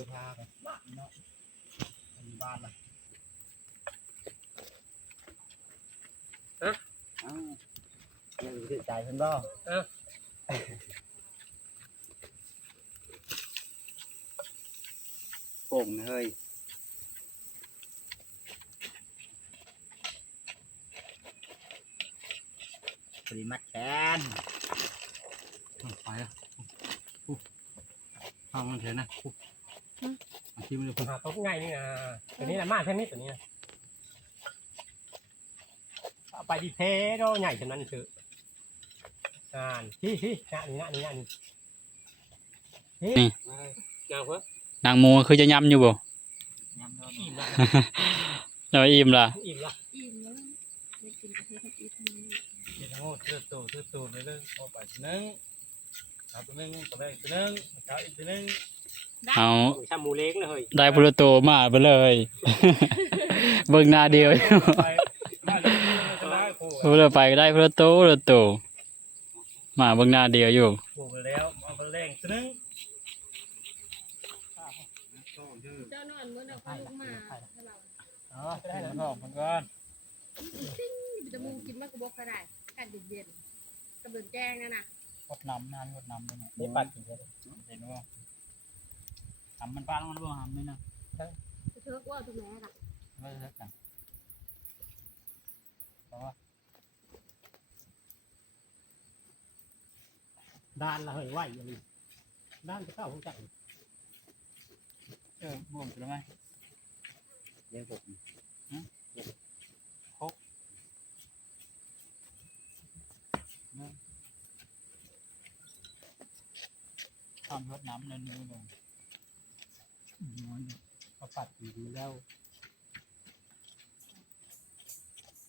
อพาไปบ้านเนาะบ้านละยังถือใจเพิ่นบ่โป่งเฮ้ยปริมัดแขนไปอ่ะฟังมันเถอะนะที่มันจะหาตกง่ายนี่นะตัวนี้นะมากแค่นี้ตัวนี้นะเอาไปดีเพโดใหญ่ขนาดนั้นเถอะที่นี่นี่นางเพื่อนางหมูคือจะยำอยู่บ่อิ่มละ เราอิ่มล่ะอิ่มละอิ่มแล้วไม่กินกาแฟกับอีทำไมเดี๋ยวโง่เตือไปเลยเอาไปนึงเอาตัวนึงตัวแรกตัวนึงเอาอีกตัวนึงเอาชามูเล็กเลยได้พุทธโตมาไปเลยเบิ่งหน้าเดียวพูดไปก็ได้พุทธโตมาเบิ่งหน้าเดียวอยู่ปลูกไปแล้วเอาไปแรงตัวนึงเจ้านอนเมื่อเราเข้าลูกมาให้เราได้แล้วน้องมันก่อนซิ่งจะมูกินมากกว่าบอกก็ได้กัดเย็นๆกระเบื้องแจ้งนะกดน้ำนานกดน้ำเลยเนี่ยนี่ปัดกี่เดือนเห็นว่าทำมันปลามันบ่ทำนี่นะจะเทิกว่าถูกไหมล่ะไม่เทิกกันเพราะว่าด้านละเฮ้ยไหวอย่างนี้ด้านจะเข้าห้องจักรม่วงใช่ไหมเลี้ยงผมครบทำรดน้ำเนื้อลงน้อยเขาปัดดีแล้ว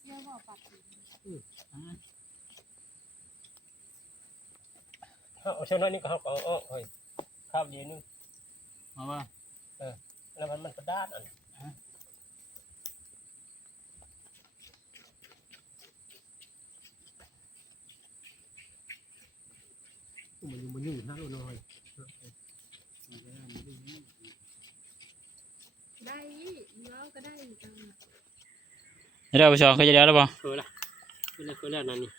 เรียกว่าปัดเอาเช่นนั้นนี่ก็เขาเอาเฮ้ยข้าวเย็นนึงเอาว่าแล้วมันกระด้านอ่ะมันอยู่ท่าโลน้อยได้แล้วก็ได้จังนี่เราไปชองเขาจะได้แล้วป่ะเคยละเคยแล้วนั่นนี่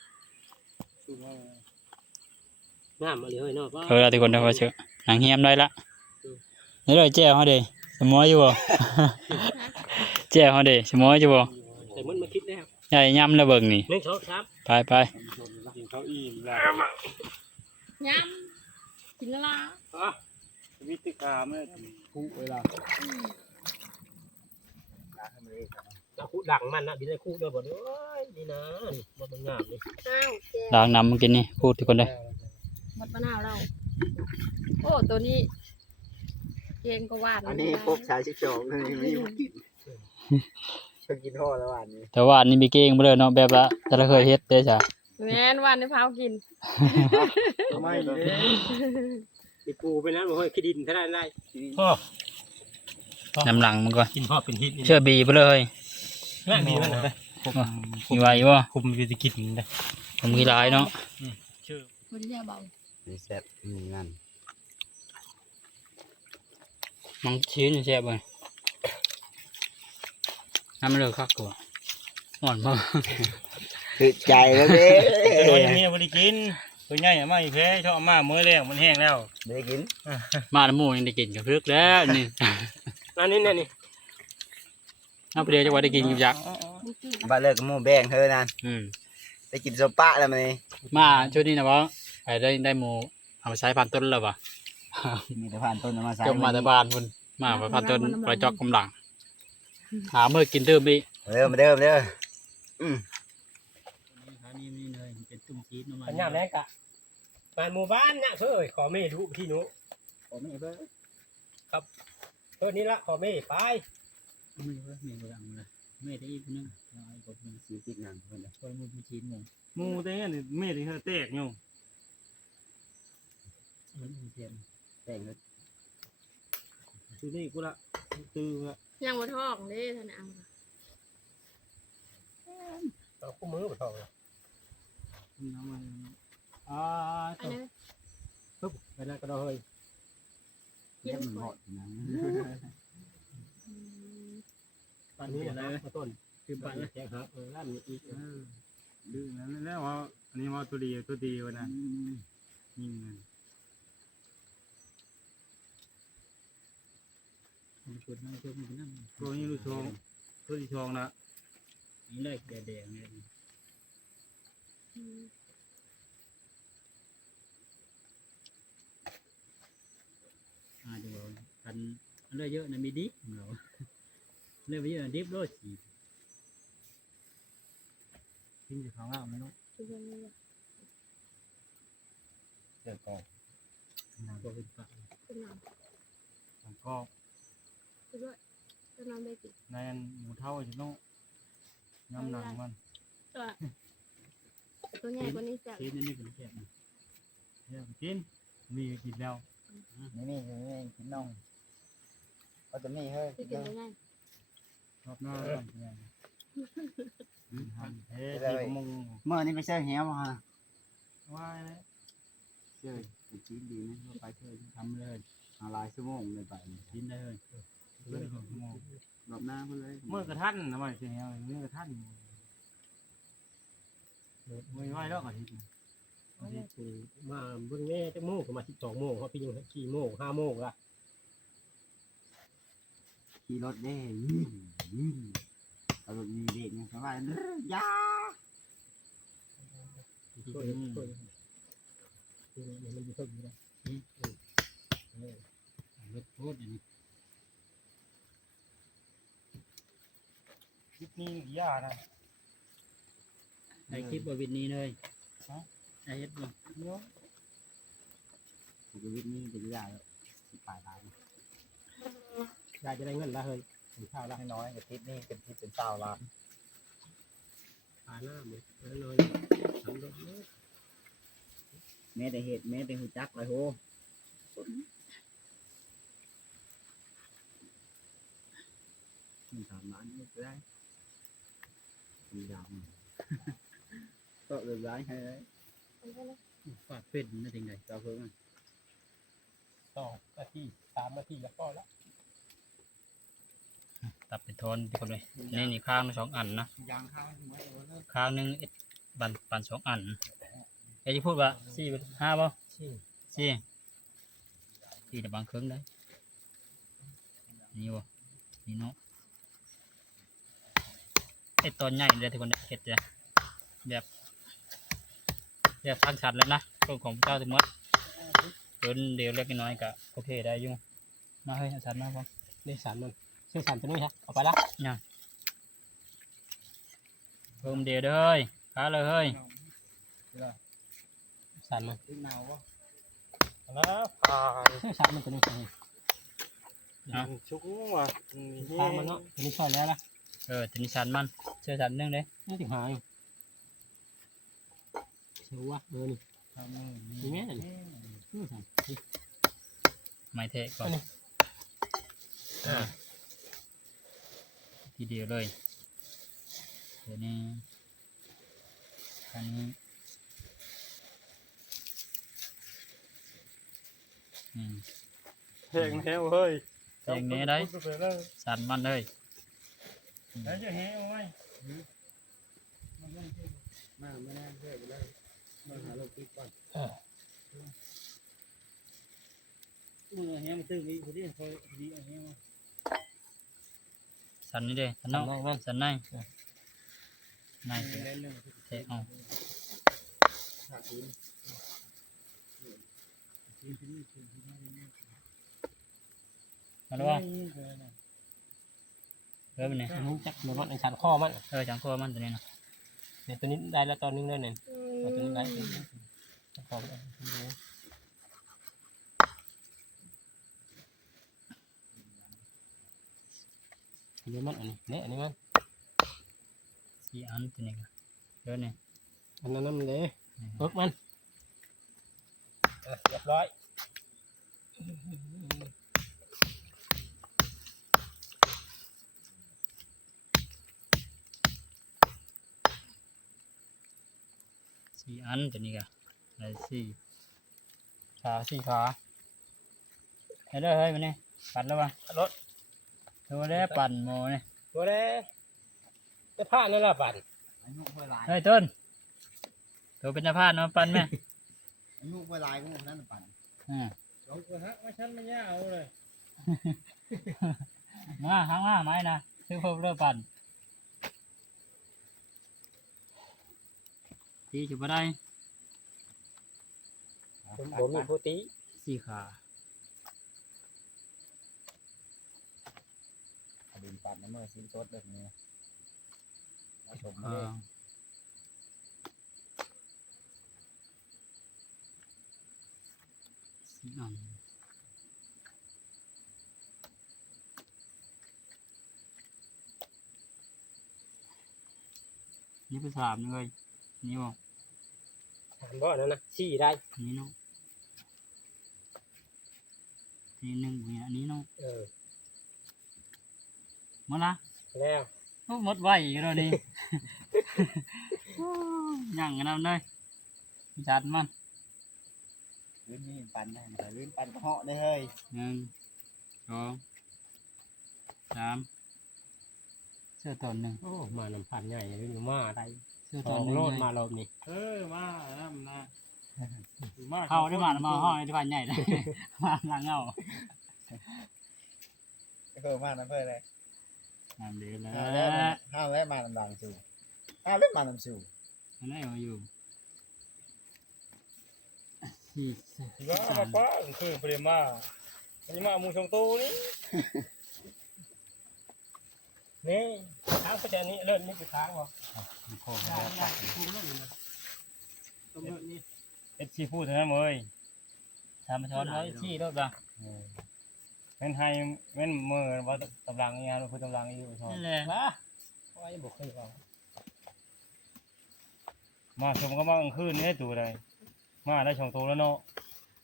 น้ำมาเลยเฮ้ยเนาะเคยแล้วทุกคนได้พอเชื่อหนังเฮียมได้ละนี่เราแจ้เขาดิสมอยอยู่บ่แจ้เขาดิสมอยอยู่บ่แต่มันมาคิดแล้วใหญ่ย่ำแล้วเบิ่งนี่เล่นเขาครับไปกินเขาอิ่มแล้วย้ำกินละวิธีการไม่คู่เวลาคู่ดังมันนะบินได้คู่ด้วยบ่เด้อนี่นะมันเป็นงามเลยล้างน้ำมากินนี่พูดทุกคนเลยหมดมะนาวเราโอ้ตัวนี้เก่งก็หวานอันนี้พบชายชิบจองเลยไม่กินเพิ่งกินห่อแล้ววันนี้แต่ว่านี่มีเก่งมาเลยเนาะแบบละแต่เราเคยเฮ็ดเด้จ้ะแม่นวันนี้พากินทำไมติปูไปนะบ่เฮ้ยขี้ดินเท่าไรน้ำหลังมันก็กินพ่อเป็นฮิตเชื่อบีไปเลยง่ายบีมันเลยมีไว้บ่คุมวิธีกินเลยผมกี่ลายเนาะชื่อคนเรียกเบามีแซ่บมีนั่นมังชิ้นแซ่บเลยน้ำมันเลยคักกว่าอ่อนมากคือใจแล้วเด้ตัวนี้ไม่ได้กินตัวใหญ่ไม่แพ้ชอบมาเมื่อแรงมันแห้งแล้วไม่ได้กินมาน้ำมูยังได้กินกับพริกแล้วนี่นี่เอาไปเดี๋ยวจะว่าได้กินกับยักษ์บ้านเลิกกับมูแบงเธอนั่นได้กินโซปะแล้วมันมาช่วงนี้นะวะไปได้หมูเอาไปใช้พันต้นแล้วปะมีแต่พันต้นมาใช้จมมาแต่บ้านคุณมาพันต้นไปจอกกำลังหาเมื่อกินเติมไปเริ่มนี่เลยเป็นตุ้มชีสมันยามแรกอะมาหมู่บ้านเนี่ยเฮ้ยขอเมย์ดูที่นู้ขอเมย์เพิ่มครับเพิ่มนี้ละขอเมย์ไปเมย์ดังเลยเมย์ได้อีกนึงไอ้พวกมันสีติดหนังเพิ่นเลยคนมูเป็นชีสมูแต่เนี่ยเมย์ที่เขาแตกอยู่มันเทียนแตกเลยซื้อนี่กูละซื้อละยังบนท้องเลยท่านเอาคู่มือมาทองเลยน้ำมันอันนี้ปึ๊บไปแล้วก็ได้ กิน มันห ข่ ม อย ดนะ ปันนี้นะต้นคือปันแข็งหักร้านนี้อีก ดื้อนั่นแล้วว่าอันนี้ว่าตัวดีวะนะยิงมัน มันชวนนั่งชวนมันนั่ง ตัวนี้ลูกชองตัวที่ชองนะ นี่เลยแดงๆเนี่ย ดูกันเลือเยอะนะมีดิบเราเลือเยอะดิบโลสี ทิ้งอยู่ข้างล่างไม่รู้ คือยังมี เดี๋ยวก่อน ก็เป็นปลา เป็นหนัง แล้วก็ คือด้วยจะนอนได้กี่ ในหมูเท่าจะต้องน้ำหนังมัน ตัวใหญ่กว่านี้จ้ะ ซีนั่นนี่เป็นแค่ เนี่ยกินมีกินแล้ว นี่กินน่องก็จะมีเฮ้ย ที่กินได้ง่าย รอบหน้าก่อนเนี่ยเฮ้ยตีมง เมื่อนี้ไปเชื่อเหี้ยมา ว่าเลย เชื่อกินดีนะไปเชื่อ ทำเลย หลายชั่วโมงเลยไป กินได้เลย รอบหน้าเพื่อเลย เมื่อกระทันนะไม่ใช่เหี้ยเมื่อกระทันไม่ไหวแล้วอาทิตย์ มาเบื้องแม่จะโม่ก็มา12 โมงเขาพี่ยัง4 โมง 5 โมงละ ขี่รถได้เอารถมีเด็กเนี่ยสบายเลยยา ช่วยมันอยู่เพิ่มอยู่นะ รถโคตรอย่างนี้ คลิปนี้ยานะ ไอคลิปบวิดนี้เลยไอเฮ็ดบ่ ชีวิตนี้เป็นยาปลายตาย ยายจะได้เงินละเฮ้ยถึงข้าวละ ให้น้อยกับทิศนี่เป็นทิศเป็นเศร้าละ ปลาหน้าเลยน้อยทำรถ แม่แต่เหตุแม่แต่หูจักเลยโหมันถามร้านไม่ได้มีดาวก็เดือดร้ายให้เลย ฝากเป็ดนั่นเองไง ก็เพิ่ง 2 นาที 3 นาทีแล้วก็ละ ตับเป็นทอนทุกคนเลยนี่ข้าง2 อันนะ ยางข้าวไม่เอา ข้างนึงปัน2 อันอยากจะพูดว่า4 5ป่ะ4แต่บางครึ่งได้นี่บ่นี่เนาะไอตอนใหญ่เลยทุกคนเห็ดเลยแบบทางชัดเลยนะต้นของเจ้าถึงมัดเดี๋ยวเล็กน้อยก็โอเคได้อยู่มาให้ชัดมากพ่อ นี่สันมันซื้อสันตัวนี้ฮะเอาไปละ เพิ่มเดี๋ยวเลยค้าเลยเฮ้ย สันมัน ที่หนาววะ นะผ่าน ซื้อสันมันตัวนี้ ชุกว่ะ ทางมันเนาะตัวนี้ช่วยแล้วละ ทีนี้ชันมันเชื่อชันเรื่องเลย นี่ถึงหายเชื่อว่านี่นี่แม่นี่สัน ไม่เทะก่อนทีเดียวเลยเดี๋ยวนี้อันนี้เพลงแฮวเฮ้ย เพลงนี้ได้สันมันเลย แล้วจะแฮวไหม มาไม่ได้เพื่อนเลยมาหาลูกติ๊กก่อน แฮวตื้อมีคนที่คอยดีแฮว สันนี่เด้สันนอกสันในเทะเอา ขาดทุน มาแล้วว่าเป็นไง อันนี้จักเดี๋ยวมันสันข้อมัน จังโคมันตัวนี้นะ เนี่ยตัวนี้ได้แล้วตอนนึงได้เนี่ยตัวนี้ได้ข้ออันนี้มันอันนี้เนี่ยอันนี้มัน 4 อันตัวนี้เดี๋ยวนี้ อันนั้นมันเลยเบิกมันเรียบร้อย 4 อันตัวนี้ก็ได้4 ขา4 ขา เด้อเฮ้ยมันนี่ปั่นแล้วป่ะ รถ ดูได้ปั่นโมนี่ ตัวแรกจะผ้านั่นละปั่น อายุเวลา เฮ้ยต้นตัวเป็นจะพาดเนาะปั่นไหม อายุเวลาก็นั่นปั่น เอาไปฮะไม่ชั้นไม่ยากเอาเลย มาข้างหน้าไม้นะซื้อเพิ่มเริ่มปั่นที่จะมาได้ ผมมีผู้ตี สี่ขา ดินปั่นน้ำมือชิ้นสดแบบนี้ผสม เอ เลย อสี่อันนี่เป็นสามเลยนี่บ่ ถามบ่นั่นนะชี้ได้ นี่เนาะนี่หนึ่งเนี่ยอันนี้เนาะ หมดละ แล้ว โอ้หมดไวอีกแล้วนี่ ย่างกันเอาเลยจัดมัน ลื่นนี่ปั่นได้แต่ลื่นปั่นก็เหาะได้เฮ้ย หนึ่งสองสามเสื้อตัวหนึ่ง โอ้มานำพันใหญ่เลยมาได้ เสื้อ ส ตัว อง หนึ่ง โลด เลย มารอบนี้ มาน้ำนะ เข้าได้มามาห้องที่บ้านใหญ่เลย มาหลังเงา เพิ่มมากนะเพื่อนเลย อ่าเดี๋ยวแล้ ห้าวแวะมาลำดังสู่ห้าวเล่นมาลำสู่ อันนี้มาอยู่สี่ ว่ามาป้าคือเปรียมาอันนี้มามูชงตู้นี่ นี่ทางประเด็นนี้เลิศนี่คือทางบ่ โค้ง ได้ได้คูเลิศนี่ตรงนี้ เอ็ดซีฟู้ดเท่านั้นเลย ทำมาช้อนไว้ที่รถบ้าง เม่นให้เม่นมือว่าตำลังนี่ฮะเราคือตำลังอยู่ชอบ นี่แหละ มาไว้บุกขึ้นก่อน มาชมก็มากลางคืนนี่ให้ตัวเลยมาได้ชงตัวแล้วเนาะ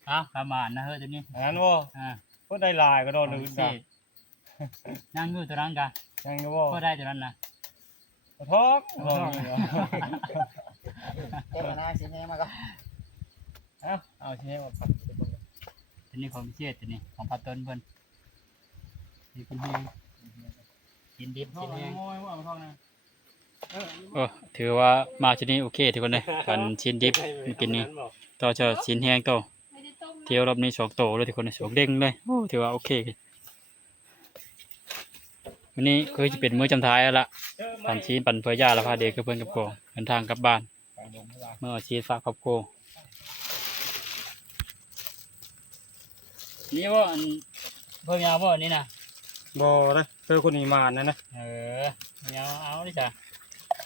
อ้าวประมาณนะเฮ้ยตัวนี้ อันนั้นว่า อ่า ก็ได้ลายก็โดนลืม สิ จ้ะ นั่งอยู่ตัวนั้นกัน ยังก็ว่า ก็ได้ตัวนั้นนะ ท้อง ท้อง เจ้าหน้าชิ้นนี้มาก็ เอาชิ้นนี้มาผัด ตัวนี้ของเชียดตัวนี้ของพัดต้นเพิ่นนี่เป็นแห้งกินดิบ ท้อ กิ ง นแห้ง โง่ว่าท้องนะ โอ้ถือว่ามาชุดนี้โอเคทุกคนเลยกันชิ้นดิบกินนี่ต่อจะชิ้นแห้งต่อ ไม่ได้ต้ม เที่ยวรอบนี้สองโตเลยทุกคนเลยสองเด้งเลยโอ้ถือว่าโอเควันนี้คือจะเป็นมื้อจำท้ายแล้วละปั่นชิ้นปั่นเผยยาแล้วพาเด็กกับเพื่อนกับโกเดินทางกลับบ้านเมื่อชีสฝากครอบครัวนี่ว่าอันเพิ่มยาวว่านี่นะ บ่เลยเธอคนนี้มานั่นนะ ยาวเอาดิจ้ะ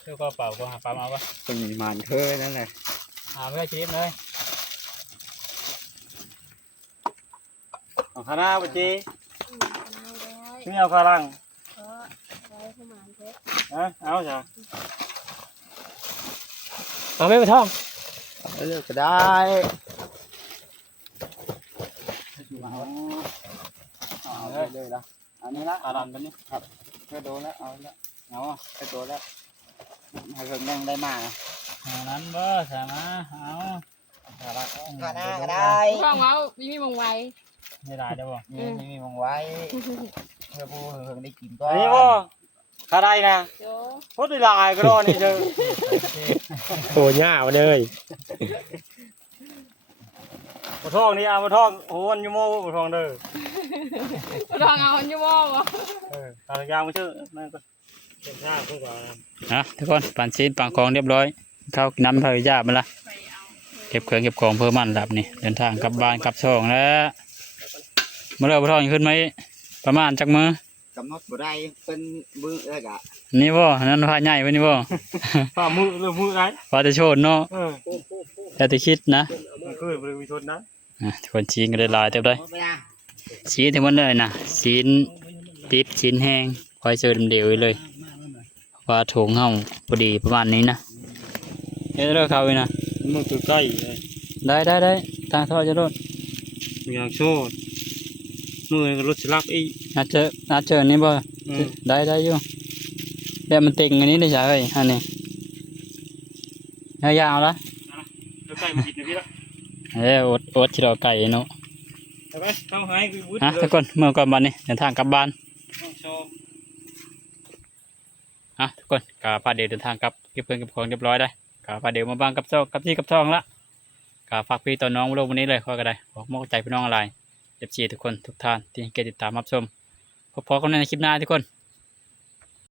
เพื่อก็เป่าก็หาปั๊มเอาปะ เป็นมานเคยนั่นแหละ ไม่ได้ชีสเลย เอาคาราบจี น้ำร้อย ไม่เอาคารัง ก็ร้อยประมาณเพชร เอาจ้ะ เอาไม่ไปท่อง เลือกก็ได้ เอาเลยละอันนี้ละ อารันตัวนี้ ก็โดนแล้วเอาละเอาไปตัวแล้วให้เพิ่งยังได้มา เอานั้นบ่สามารถเอา ข้าหน้าก็ได้ ฟังว่ามีมงไว้ ไม่ได้ได้บ่ นี่มีมงไว้เพื่อผู้เพิ่งได้กินก็ อันนี้ว่าคาได้นะ โย พูดได้ลายก็โดนนี่เธอ โอ้ย่ามาเลย มาท้องนี่เอามาท้องโอ้ยโม่มาท้องเด้อ ลองเอาอันยูโม่บ่ ตาอยางมาชื่อนั่นก็เป็นหน้าเพื่อนก่อน ทุกคนปั่นชิ้นปั่นของเรียบร้อยเข้าน้ำพายามาละ ไปเอา เก็บเครื่องเก็บของเพิ่มมันแบบนี้เดินทางกลับบ้านกลับช่องแล้วเมื่อเราไปท่องขึ้นไหมประมาณจักมือก ำหนดบ่ได้เป็นมือเลยกะ นี่บ่นั่นพาใหญ่ไว้นี่บ่ ฝ่ามือเรื่องมือไร พาจะโชดเนาะ แต่จะคิดนะ มันคือบริวิชนนะ ทุกคนชิ้นก็ได้หลายเต็มเลย หมดไปนะ ชิ้นทั้งหมดเลยนะชิ้นดิบชิ้นแห้งคอยเจอเดียวๆเลยว่าถุงเฮาพอดีประมาณนี้นะเดี๋ยวเราเข้าไปนะ มือคือใกล้ ได้ทางท่อจะรถ อย่างโชดมือก็รถสลักอี นัดเจอนี่บ่ได้อยู่แต่มันเต็งอันนี้ได้ใช่ไหมอันนี้ยาวๆละ แล้วใกล้มากินนะพี่ละ อดที่เราไก่เนาะ ไปเข้าหายคือวุ้น ฮะทุกคนเมื่อก่อนวันนี้เดินทางกลับบ้าน โชว์ ทุกคนกาพาเดวเดินทางกลับเก็บเพื่อนเก็บของเรียบร้อยได้กาพาเดวมาบ้างกับเจ้ากับที่กับช่องละกาฝากพี่ต่อน้องโลกวันนี้เลยขอก็ได้ขอมอบใจพี่น้องอะไรเอฟซีทุกคนทุกท่านที่เกติดตามรับชมพบกันในคลิปหน้าทุกคน